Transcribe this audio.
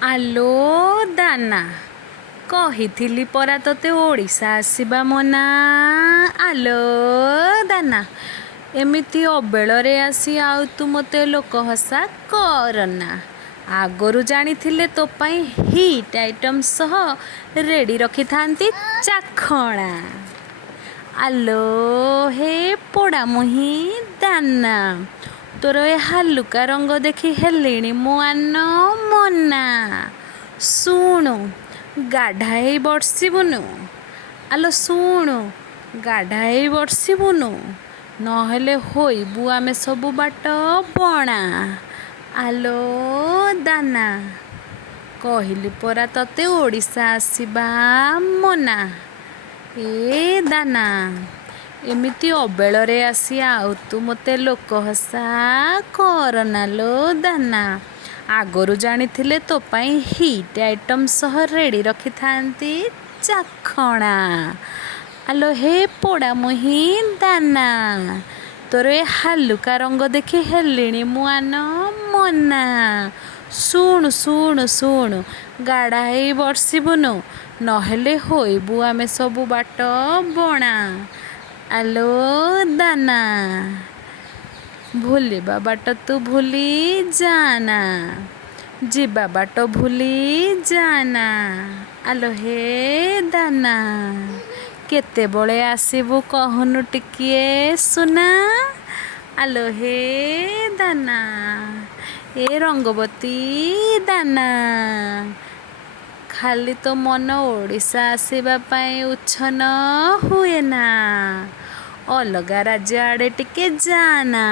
ଆଲୋ ଦାନା, କହିଥିଲି ପରା ତତେ ଓଡ଼ିଶା ଆସିବା ମନା। ଆଲୋ ଦାନା, ଏମିତି ଅବେଳରେ ଆସି ଆଉ ତୁ ମୋତେ ଲୋକ ହସା କରନା। ଆଗରୁ ଜାଣିଥିଲେ ତୋ ପାଇଁ ହିଟ୍ ଆଇଟମ୍ ସହ ରେଡ଼ି ରଖିଥାନ୍ତି ଚାଖଣା। ଆଲୋ ହେ ପୋଡ଼ାମୁହିଁ ଦାନା, ତୋର ଏ ହାଲୁକା ରଙ୍ଗ ଦେଖି ହେଲିଣି ମୁଁ ଆନ ମନା। ଶୁଣୁ ଗାଢ଼ା ହେଇ ବର୍ଷିବୁନୁ, ଆଲୋ ଶୁଣୁ ଗାଢ଼ା ହେଇ ବର୍ଷିବୁନୁ, ନହେଲେ ହୋଇବୁ ଆମେ ସବୁ ବାଟ ବଣା। ଆଲୋ ଦାନା, କହିଲି ପରା ତତେ ଓଡ଼ିଶା ଆସିବା ମନା। ଏ ଦାନା, ଏମିତି ଅବେଳରେ ଆସି ଆଉ ତୁ ମୋତେ ଲୋକ ହସା କରନା ଲୋ ଦାନା। ଆଗରୁ ଜାଣିଥିଲେ ତୋ ପାଇଁ ହିଟ୍ ଆଇଟମ୍ ସହ ରେଡ଼ି ରଖିଥାନ୍ତି ଚାଖଣା। ଆଲୋ ହେ ପୋଡ଼ାମୁହିଁ ଦାନା, ତୋର ଏ ହାଲୁକା ରଙ୍ଗ ଦେଖି ହେଲିଣି ମୁଁ ଆନ ମନା। ଶୁଣୁ ଶୁଣୁ ଶୁଣୁ ଗାଢ଼ା ହେଇ ବର୍ଷିବୁନୁ, ନହେଲେ ହୋଇବୁ ଆମେ ସବୁ ବାଟ ବଣା। ଆଲୋ ଦାନା, ଭୁଲିବା ବାଟ ତୁ ଭୁଲି ଯାନା, ଯିବା ବାଟ ଭୁଲି ଯାନା। ଆଲୋ ହେ ଦାନା, କେତେବେଳେ ଆସିବୁ କହୁନୁ ଟିକିଏ ସୁନା। ଆଲୋ ହେ ଦାନା, ଏ ରଙ୍ଗବତୀ ଦାନା, ଖାଲି ତୋ ମନ ଓଡ଼ିଶା ଆସିବା ପାଇଁ ଉଚ୍ଛନ୍ନ ହୁଏନା, ଅଲଗା ରାଜ୍ୟ ଆଡ଼େ ଟିକେ ଯାନା।